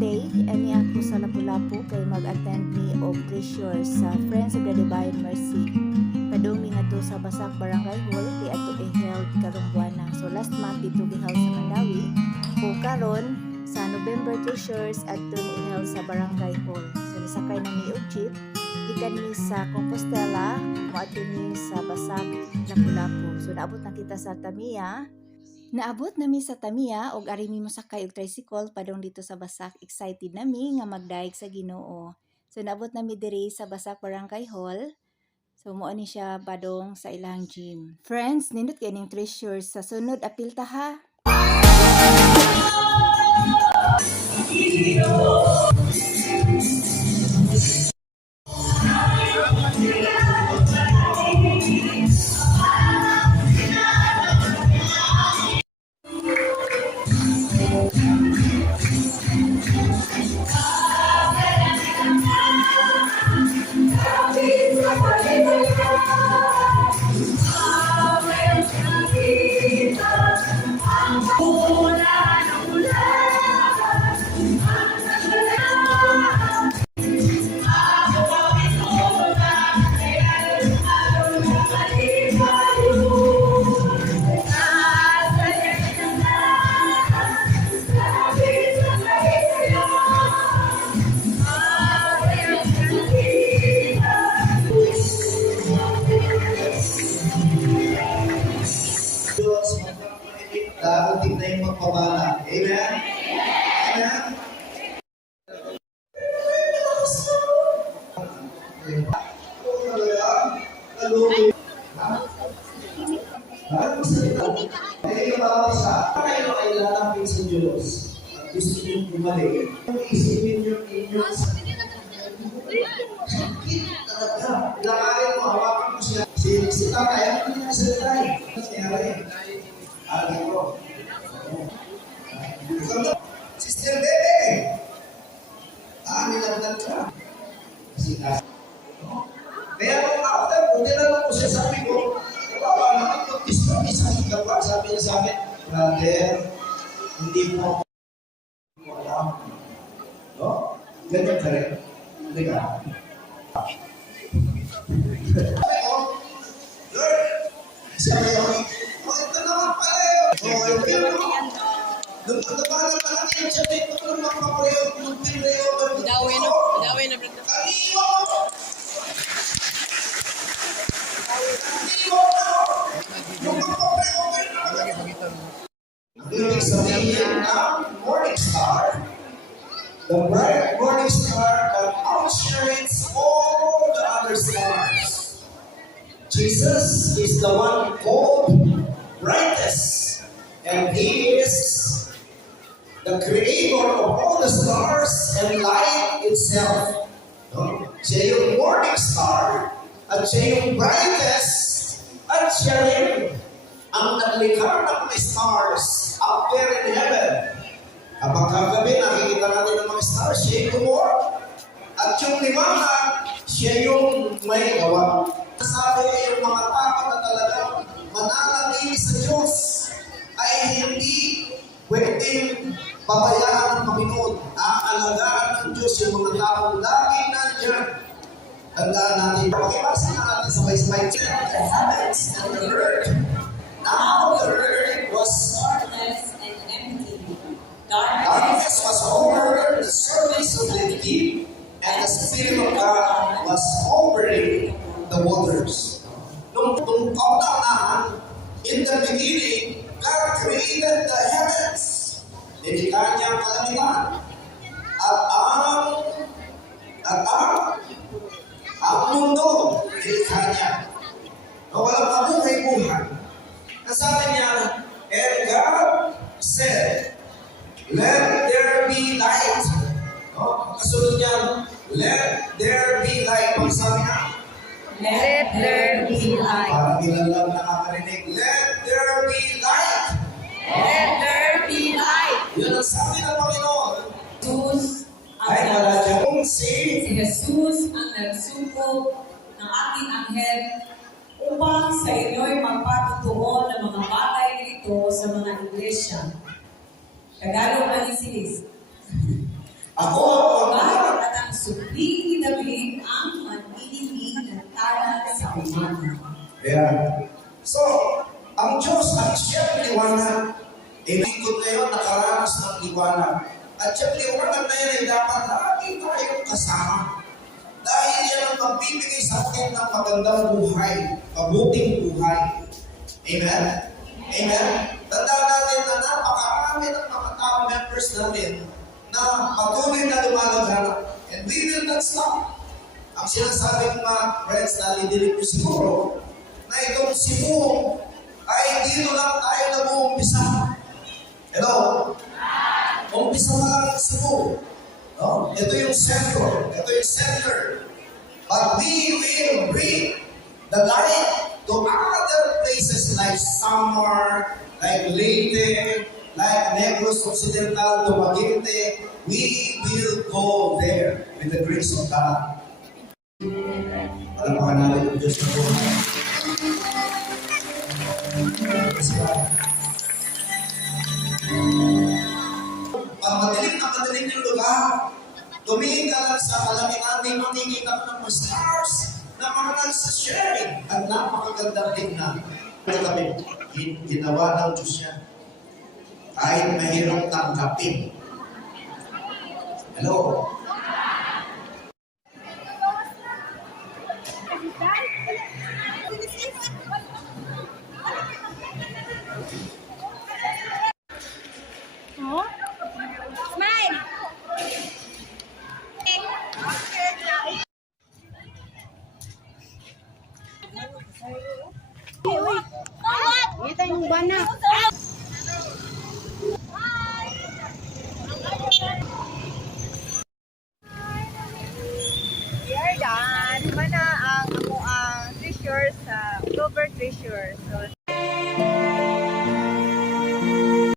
Sunday, ani ako sa Lapu-Lapu kay mag-attend ni og treasure sa Friends of the Divine Mercy. Padung mi ngadto sa Basak Barangay Hall kay ato i-held karong buwana. So last month dito gi-held sa Mandawi. O karon sa November treasures ato i-held sa Barangay Hall. So nisakay na mi og jeep gikan mi sa Compostela moadto ni sa Basak Lapu-Lapu. So naabot na kita sa Tamiya. Naabot nami sa Tamiya og ari mi mosakay og tricycle padung dito sa Basak. Excited nami nga magdaig sa Ginoo. So naabot nami diri sa Basak Barangay Hall. So mo ni siya padung sa ilang gym. Friends, nindot kay ning treasures sa sunod apil ta ha. Darating na yung pagpapala. Amen? Amen? Kayo ay lalapit sa Diyos. At gusto nyo bumalik. Isipin nyo inyong sakit talaga. Ilakarin mo, hawakan mo siya. Si tatay, ano niya sa tatay? Nangyari. Agi ko. Sister Bebe. Nilagnat ka. Kaya nung after, buti na lang ko siya sabi ko, wala naman yung isang gawa. Sabi niya sa akin, brother, hindi mo alam. No? Ganyan ka rin. Hindi ka. Lord, sabi ako, ito naman pala yun. Ito naman. Nagpagkabalan ka lang yung sabi ko nung makapareho, magpinreho. Dawin na, brother. Kaliwa mo! Kaliwa mo! Yung makapareho ka na. Ibig sabihin ng morning star, the bright morning star that outshines all the other stars. Jesus is the one called brightest, and He is the creator of all the stars and light itself. Siya yung morning star, at siya yung brightest, at siya rin ang naglikha ng mga stars up there in heaven. Kapag kagabi, nakikita natin ng mga stars, siya yung tumor. At yung liwanag, siya yung may gawa. Sabi yung mga tao na talagang mananatili sa Diyos ay hindi pwedeng pabayaan ng Panginoon. Aalagaan ng Diyos yung mga taong laging nandiyan. Tandaan natin, pakibasa na natin sa sabay-sabay. The heavens and the earth. Now the earth was Darkness and empty. darkness was over the surface of the deep, and the Spirit of God was hovering the waters. Nung kauna-unahan, in the beginning, God created the heavens. Nilikha niya ang kalamitan. Ang mundo, nilikha niya. Na walang kabuhay-buhay. Nasabi niya, and God said, let there be light. No? Kasunod niya, let there be light. Pag sabi niya, Let there be light. parang ilan lang nakakarinig, let there be light. Let there be light. Yun ang sabi ng Panginoon. Jesus Ay ang naradya kong si Jesus ang nagsuko ng aking anghel upang sa inyo'y magpatutuon ng mga bagay nito sa mga iglesia. Tagalog man ni Silis. Ako ang Bakit at ang supling ni David ang manlilingig ng tala sa umana. Ayan. So, ang Diyos at siyang liwanag. Lingkod ngayon nakaranas ng liwanag. At siyang liwanag na yan ay dapat lagi tayong kasama. Dahil yan ang magbibigay sa atin ng magandang buhay, mabuting buhay. Amen? Amen? Tandaan natin na napakarami ng mga tao members natin na patuloy na lumalaghanap. And we will not stop. Ang sinasabi ng mga friends na lidilig ko siguro, na itong Cebu ay dito lang tayo nag-uumpisa. Hello? Umpisa pa lang ang Cebu. No? Ito yung sentro. Ito yung center. But we will bring the light to other places like Samar, like Leyte, like Negros Occidental, Dumaguete. We will go there with the grace of God. Palapakan natin ang Diyos na buhay. Praise God. Pag madilim yung lugar, tumingin ka lang sa kalangitan, may makikita ka ng mga stars na mga nagsasharing at napakagandang tingnan. Kami, ginawa ng Diyos yan. Kahit mahirap tanggapin. Hello? Smile! Kita yung bana. We are done. Mana ang treasure sa October treasure. So,